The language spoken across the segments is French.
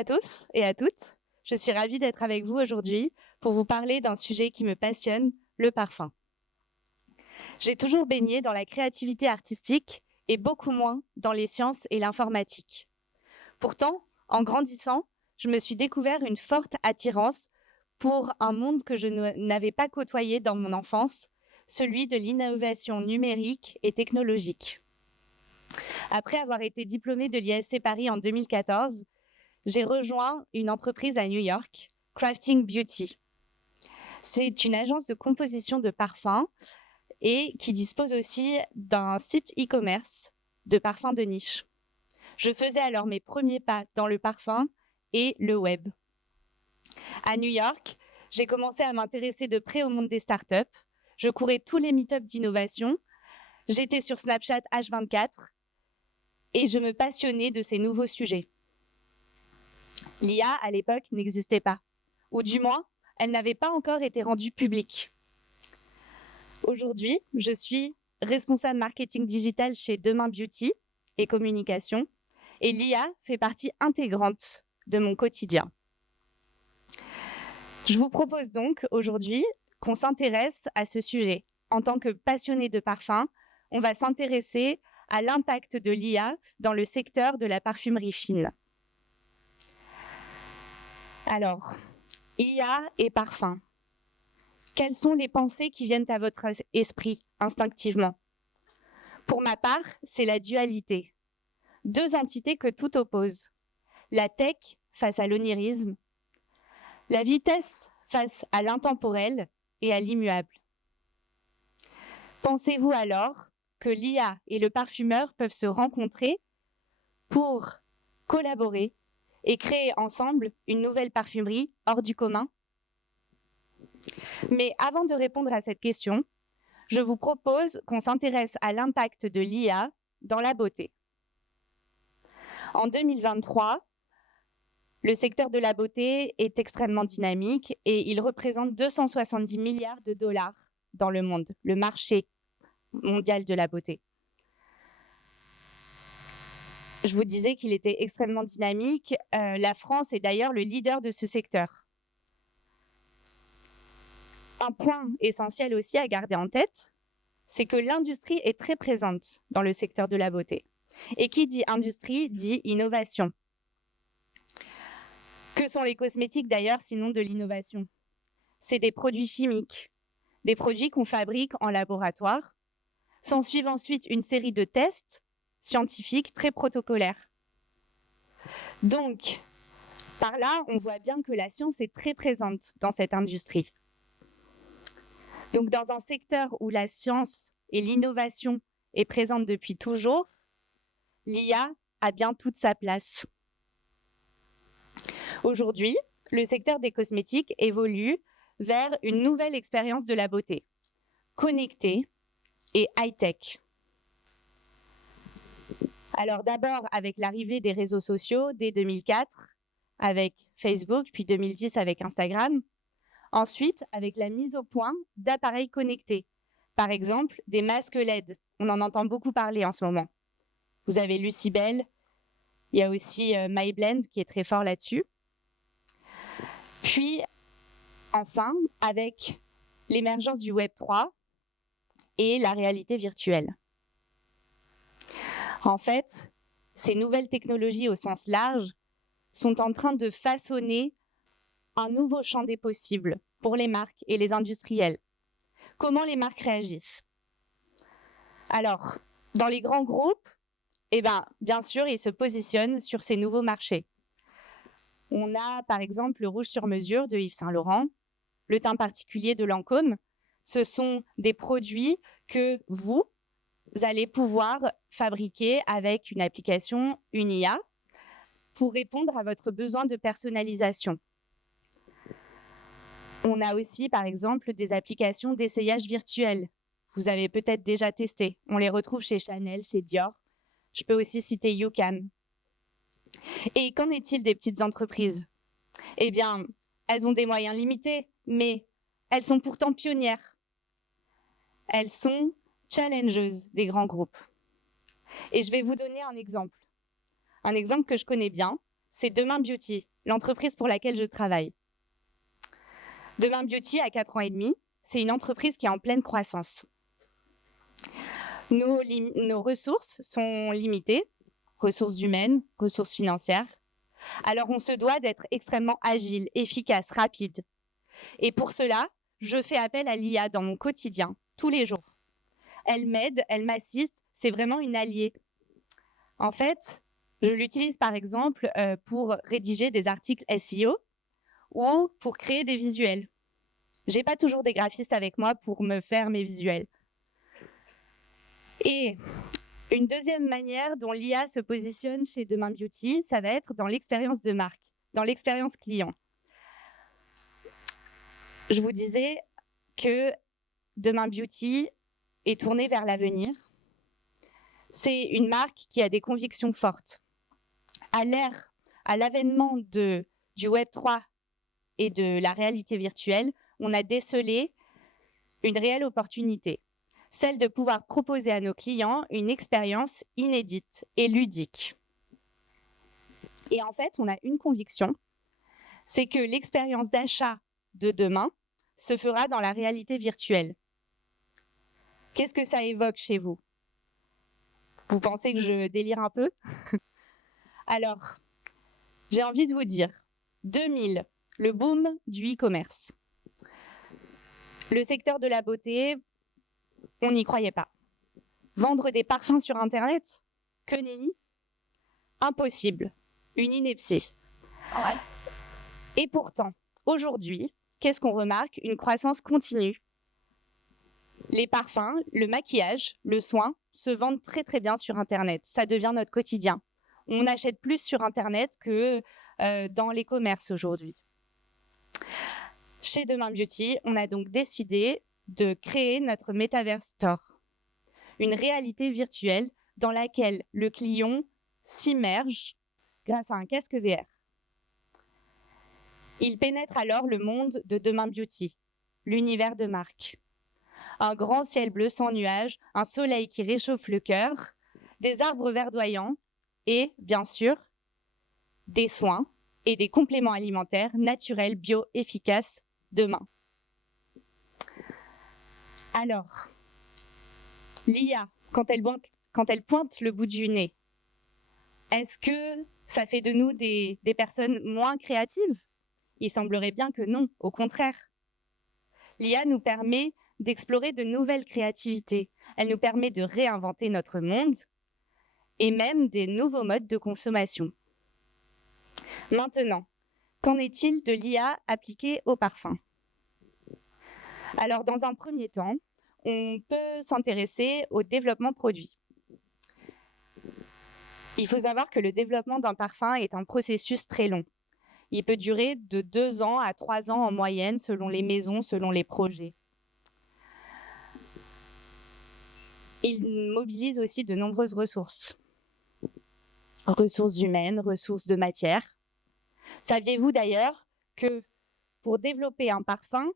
à tous et à toutes. Je suis ravie d'être avec vous aujourd'hui pour vous parler d'un sujet qui me passionne, le parfum. J'ai toujours baigné dans la créativité artistique et beaucoup moins dans les sciences et l'informatique. Pourtant, en grandissant, je me suis découvert une forte attirance pour un monde que je n'avais pas côtoyé dans mon enfance, celui de l'innovation numérique et technologique. Après avoir été diplômée de l'ISC Paris en 2014, j'ai rejoint une entreprise à New York, Crafting Beauty. C'est une agence de composition de parfums et qui dispose aussi d'un site e-commerce de parfums de niche. Je faisais alors mes premiers pas dans le parfum et le web. À New York, j'ai commencé à m'intéresser de près au monde des startups. Je courais tous les meet-ups d'innovation. J'étais sur Snapchat H24 et je me passionnais de ces nouveaux sujets. L'IA, à l'époque, n'existait pas, ou du moins, elle n'avait pas encore été rendue publique. Aujourd'hui, je suis responsable marketing digital chez Demain Beauty et Communication, et l'IA fait partie intégrante de mon quotidien. Je vous propose donc aujourd'hui qu'on s'intéresse à ce sujet. En tant que passionné de parfum, on va s'intéresser à l'impact de l'IA dans le secteur de la parfumerie fine. Alors, IA et parfum. Quelles sont les pensées qui viennent à votre esprit instinctivement? Pour ma part, c'est la dualité. Deux entités que tout oppose. La tech face à l'onirisme, la vitesse face à l'intemporel et à l'immuable. Pensez-vous alors que l'IA et le parfumeur peuvent se rencontrer pour collaborer et créer ensemble une nouvelle parfumerie hors du commun? Mais avant de répondre à cette question, je vous propose qu'on s'intéresse à l'impact de l'IA dans la beauté. En 2023, le secteur de la beauté est extrêmement dynamique et il représente 270 milliards de dollars dans le monde, le marché mondial de la beauté. Je vous disais qu'il était extrêmement dynamique. La France est d'ailleurs le leader de ce secteur. Un point essentiel aussi à garder en tête, c'est que l'industrie est très présente dans le secteur de la beauté. Et qui dit industrie dit innovation. Que sont les cosmétiques d'ailleurs sinon de l'innovation? C'est des produits chimiques, des produits qu'on fabrique en laboratoire. S'en suivent ensuite une série de tests scientifiques très protocolaires. Donc, par là, on voit bien que la science est très présente dans cette industrie. Donc, dans un secteur où la science et l'innovation est présente depuis toujours, l'IA a bien toute sa place. Aujourd'hui, le secteur des cosmétiques évolue vers une nouvelle expérience de la beauté, connectée et high-tech. Alors d'abord avec l'arrivée des réseaux sociaux dès 2004, avec Facebook, puis 2010 avec Instagram. Ensuite, avec la mise au point d'appareils connectés. Par exemple, des masques LED. On en entend beaucoup parler en ce moment. Vous avez Lucibel, il y a aussi MyBlend qui est très fort là-dessus. Puis, enfin, avec l'émergence du Web 3 et la réalité virtuelle. En fait, ces nouvelles technologies au sens large sont en train de façonner un nouveau champ des possibles pour les marques et les industriels. Comment les marques réagissent? Alors, dans les grands groupes, bien sûr, ils se positionnent sur ces nouveaux marchés. On a par exemple le rouge sur mesure de Yves Saint Laurent, le teint particulier de Lancôme. Ce sont des produits que vous allez pouvoir fabriquer avec une application, une IA, pour répondre à votre besoin de personnalisation. On a aussi, par exemple, des applications d'essayage virtuel. Vous avez peut-être déjà testé. On les retrouve chez Chanel, chez Dior. Je peux aussi citer YouCam. Et qu'en est-il des petites entreprises? Eh bien, elles ont des moyens limités, mais elles sont pourtant pionnières. Elles sont challengeuses des grands groupes. Et je vais vous donner un exemple. Un exemple que je connais bien, c'est Demain Beauty. l'entreprise pour laquelle je travaille. Demain Beauty a 4 ans et demi, c'est une entreprise qui est en pleine croissance. Nos ressources sont limitées, ressources humaines, ressources financières. Alors on se doit d'être extrêmement agile, efficace, rapide. Et pour cela, je fais appel à l'IA dans mon quotidien, tous les jours. Elle m'aide, elle m'assiste, c'est vraiment une alliée. En fait, je l'utilise par exemple pour rédiger des articles SEO ou pour créer des visuels. J'ai pas toujours des graphistes avec moi pour me faire mes visuels. Et une deuxième manière dont l'IA se positionne chez Demain Beauty, ça va être dans l'expérience de marque, dans l'expérience client. Je vous disais que Demain Beauty est tournée vers l'avenir. C'est une marque qui a des convictions fortes. À l'avènement du Web3 et de la réalité virtuelle, on a décelé une réelle opportunité, celle de pouvoir proposer à nos clients une expérience inédite et ludique. Et en fait, on a une conviction, c'est que l'expérience d'achat de demain se fera dans la réalité virtuelle. Qu'est-ce que ça évoque chez vous? Vous pensez que je délire un peu? Alors, j'ai envie de vous dire, 2000, le boom du e-commerce. Le secteur de la beauté, on n'y croyait pas. Vendre des parfums sur Internet? Que nenni? Impossible. Une ineptie. Ouais. Et pourtant, aujourd'hui, qu'est-ce qu'on remarque? Une croissance continue. Les parfums, le maquillage, le soin se vendent très très bien sur Internet. Ça devient notre quotidien. On achète plus sur Internet que dans les commerces aujourd'hui. Chez Demain Beauty, on a donc décidé de créer notre Metaverse Store, une réalité virtuelle dans laquelle le client s'immerge grâce à un casque VR. Il pénètre alors le monde de Demain Beauty, l'univers de marque. Un grand ciel bleu sans nuages, un soleil qui réchauffe le cœur, des arbres verdoyants et, bien sûr, des soins et des compléments alimentaires naturels, bio, efficaces, demain. Alors, l'IA, quand elle pointe le bout du nez, est-ce que ça fait de nous des personnes moins créatives? Il semblerait bien que non, au contraire. L'IA nous permet d'explorer de nouvelles créativités. Elle nous permet de réinventer notre monde et même des nouveaux modes de consommation. Maintenant, qu'en est-il de l'IA appliquée au parfum? Alors, dans un premier temps, on peut s'intéresser au développement produit. Il faut savoir que le développement d'un parfum est un processus très long. Il peut durer de 2 ans à 3 ans en moyenne, selon les maisons, selon les projets. Il mobilise aussi de nombreuses ressources. Ressources humaines, ressources de matière. Saviez-vous d'ailleurs que pour développer un parfum,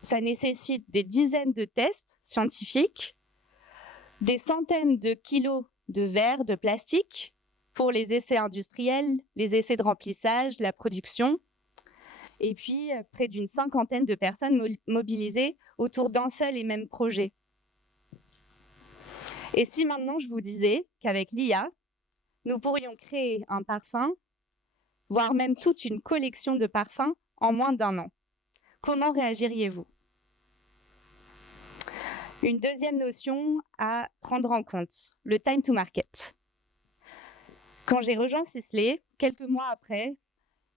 ça nécessite des dizaines de tests scientifiques, des centaines de kilos de verre, de plastique, pour les essais industriels, les essais de remplissage, la production, et puis près d'une 50aine de personnes mobilisées autour d'un seul et même projet. Et si maintenant je vous disais qu'avec l'IA, nous pourrions créer un parfum, voire même toute une collection de parfums en moins d'1 an, comment réagiriez-vous? Une deuxième notion à prendre en compte, le time to market. Quand j'ai rejoint Sisley, quelques mois après,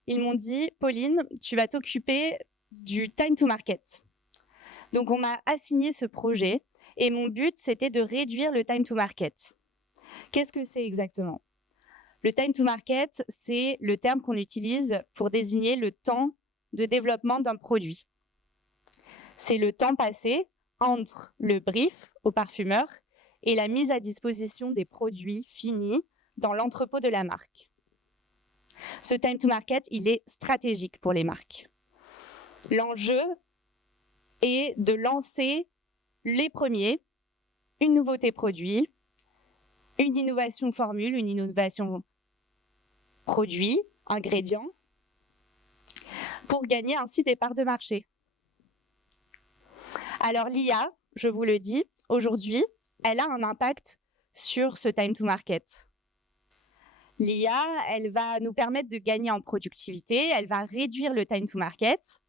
ils m'ont dit « Pauline, tu vas t'occuper du time to market ». Donc on m'a assigné ce projet et mon but, c'était de réduire le time to market. Qu'est-ce que c'est exactement? Le time to market, c'est le terme qu'on utilise pour désigner le temps de développement d'un produit. C'est le temps passé entre le brief au parfumeur et la mise à disposition des produits finis dans l'entrepôt de la marque. Ce time to market, il est stratégique pour les marques. L'enjeu est de lancer les premiers, une nouveauté produit, une innovation formule, une innovation produits, ingrédients, pour gagner ainsi des parts de marché. Alors l'IA, je vous le dis, aujourd'hui, elle a un impact sur ce time to market. L'IA, elle va nous permettre de gagner en productivité, elle va réduire le time to market,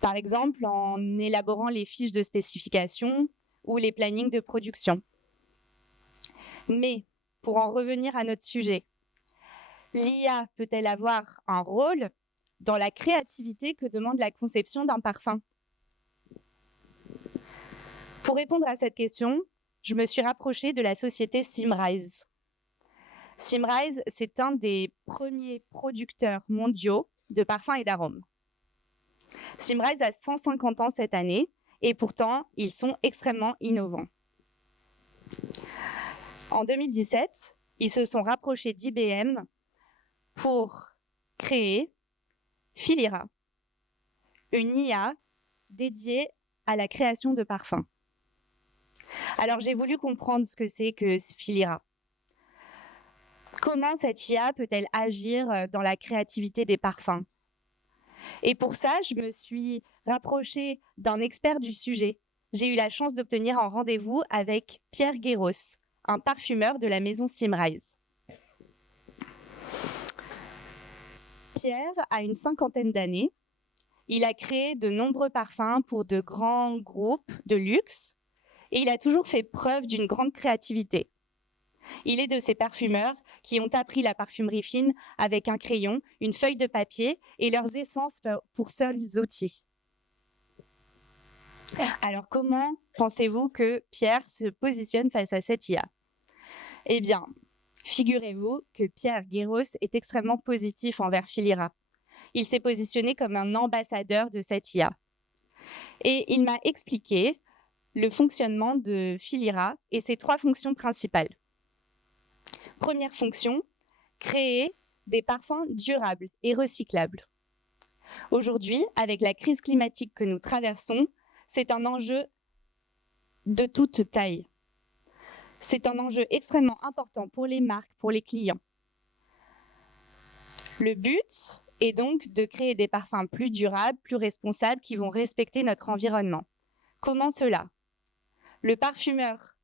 par exemple en élaborant les fiches de spécification ou les plannings de production. Mais pour en revenir à notre sujet, l'IA peut-elle avoir un rôle dans la créativité que demande la conception d'un parfum? Pour répondre à cette question, je me suis rapprochée de la société Symrise. Symrise, c'est un des premiers producteurs mondiaux de parfums et d'arômes. Symrise a 150 ans cette année et pourtant, ils sont extrêmement innovants. En 2017, ils se sont rapprochés d'IBM pour créer Filira, une IA dédiée à la création de parfums. Alors, j'ai voulu comprendre ce que c'est que Filira. Comment cette IA peut-elle agir dans la créativité des parfums? Et pour ça, je me suis rapprochée d'un expert du sujet. J'ai eu la chance d'obtenir un rendez-vous avec Pierre Guéros, un parfumeur de la maison Symrise. Pierre a une 50aine d'années. Il a créé de nombreux parfums pour de grands groupes de luxe et il a toujours fait preuve d'une grande créativité. Il est de ces parfumeurs qui ont appris la parfumerie fine avec un crayon, une feuille de papier et leurs essences pour seuls outils. Alors, comment pensez-vous que Pierre se positionne face à cette IA? Eh bien, figurez-vous que Pierre Guéros est extrêmement positif envers Filira. Il s'est positionné comme un ambassadeur de cette IA. Et il m'a expliqué le fonctionnement de Filira et ses 3 fonctions principales. Première fonction, créer des parfums durables et recyclables. Aujourd'hui, avec la crise climatique que nous traversons, c'est un enjeu de toute taille. C'est un enjeu extrêmement important pour les marques, pour les clients. Le but est donc de créer des parfums plus durables, plus responsables, qui vont respecter notre environnement. Comment cela? Le parfumeur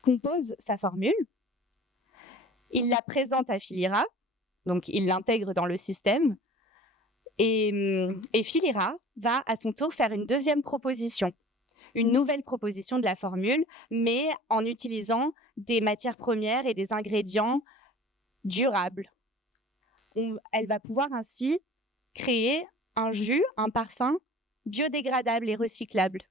compose sa formule, il la présente à Filira, donc il l'intègre dans le système, et Filira va à son tour faire une deuxième proposition, une nouvelle proposition de la formule, mais en utilisant des matières premières et des ingrédients durables. Elle va pouvoir ainsi créer un jus, un parfum biodégradable et recyclable.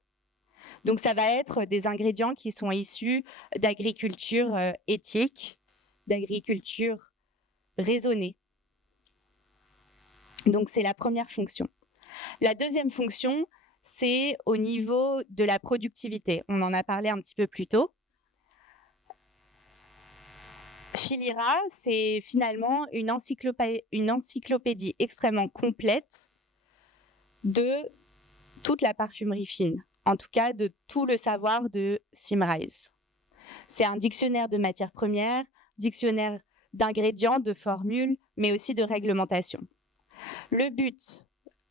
Donc ça va être des ingrédients qui sont issus d'agriculture éthique, d'agriculture raisonnée. Donc c'est la première fonction. La deuxième fonction, c'est au niveau de la productivité. On en a parlé un petit peu plus tôt. Filira, c'est finalement une encyclopédie extrêmement complète de toute la parfumerie fine, en tout cas de tout le savoir de Symrise. C'est un dictionnaire de matières premières, dictionnaire d'ingrédients, de formules, mais aussi de réglementation. Le but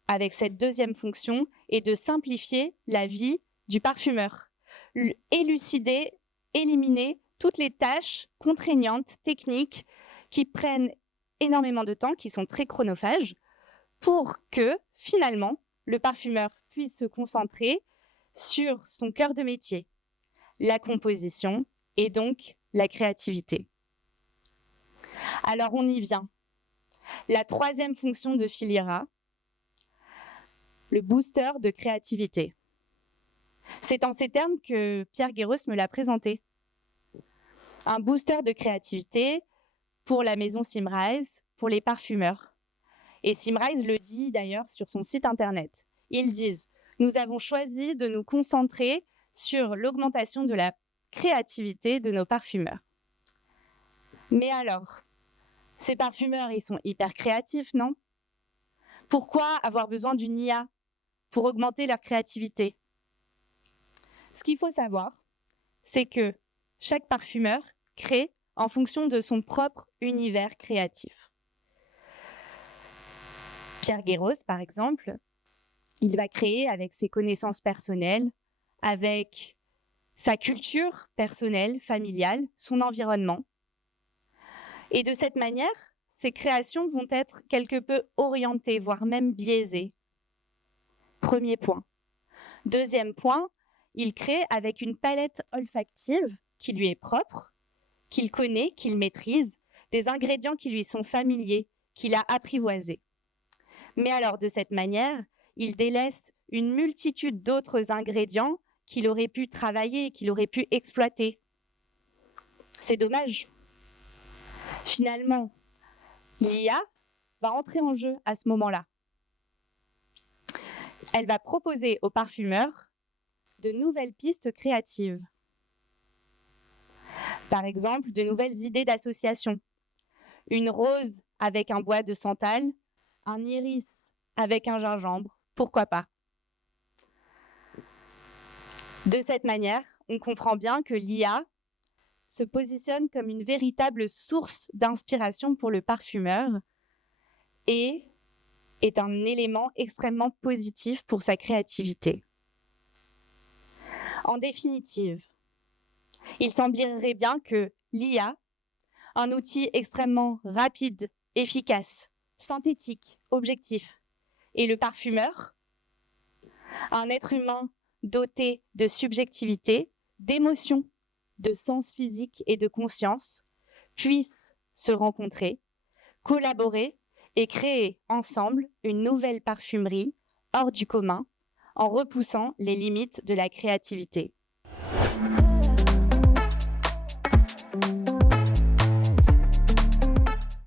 avec cette deuxième fonction est de simplifier la vie du parfumeur, élucider, éliminer toutes les tâches contraignantes, techniques, qui prennent énormément de temps, qui sont très chronophages, pour que, finalement, le parfumeur puisse se concentrer sur son cœur de métier, la composition et donc la créativité. Alors, on y vient. La troisième fonction de Filira, le booster de créativité. C'est en ces termes que Pierre Guéros me l'a présenté. Un booster de créativité pour la maison Symrise, pour les parfumeurs. Et Symrise le dit d'ailleurs sur son site internet. Ils disent « Nous avons choisi de nous concentrer sur l'augmentation de la créativité de nos parfumeurs. » Mais alors, ces parfumeurs, ils sont hyper créatifs, non? Pourquoi avoir besoin d'une IA pour augmenter leur créativité? Ce qu'il faut savoir, c'est que chaque parfumeur crée en fonction de son propre univers créatif. Pierre Guéros, par exemple, il va créer avec ses connaissances personnelles, avec sa culture personnelle, familiale, son environnement. Et de cette manière, ses créations vont être quelque peu orientées, voire même biaisées. Premier point. Deuxième point, il crée avec une palette olfactive qui lui est propre, qu'il connaît, qu'il maîtrise, des ingrédients qui lui sont familiers, qu'il a apprivoisés. Mais alors, de cette manière, il délaisse une multitude d'autres ingrédients qu'il aurait pu travailler, qu'il aurait pu exploiter. C'est dommage. Finalement, l'IA va entrer en jeu à ce moment-là. Elle va proposer aux parfumeurs de nouvelles pistes créatives. Par exemple, de nouvelles idées d'association. Une rose avec un bois de santal, un iris avec un gingembre, pourquoi pas? De cette manière, on comprend bien que l'IA se positionne comme une véritable source d'inspiration pour le parfumeur et est un élément extrêmement positif pour sa créativité. En définitive, il semblerait bien que l'IA, un outil extrêmement rapide, efficace, synthétique, objectif, et le parfumeur, un être humain doté de subjectivité, d'émotion, de sens physique et de conscience, puissent se rencontrer, collaborer et créer ensemble une nouvelle parfumerie hors du commun en repoussant les limites de la créativité.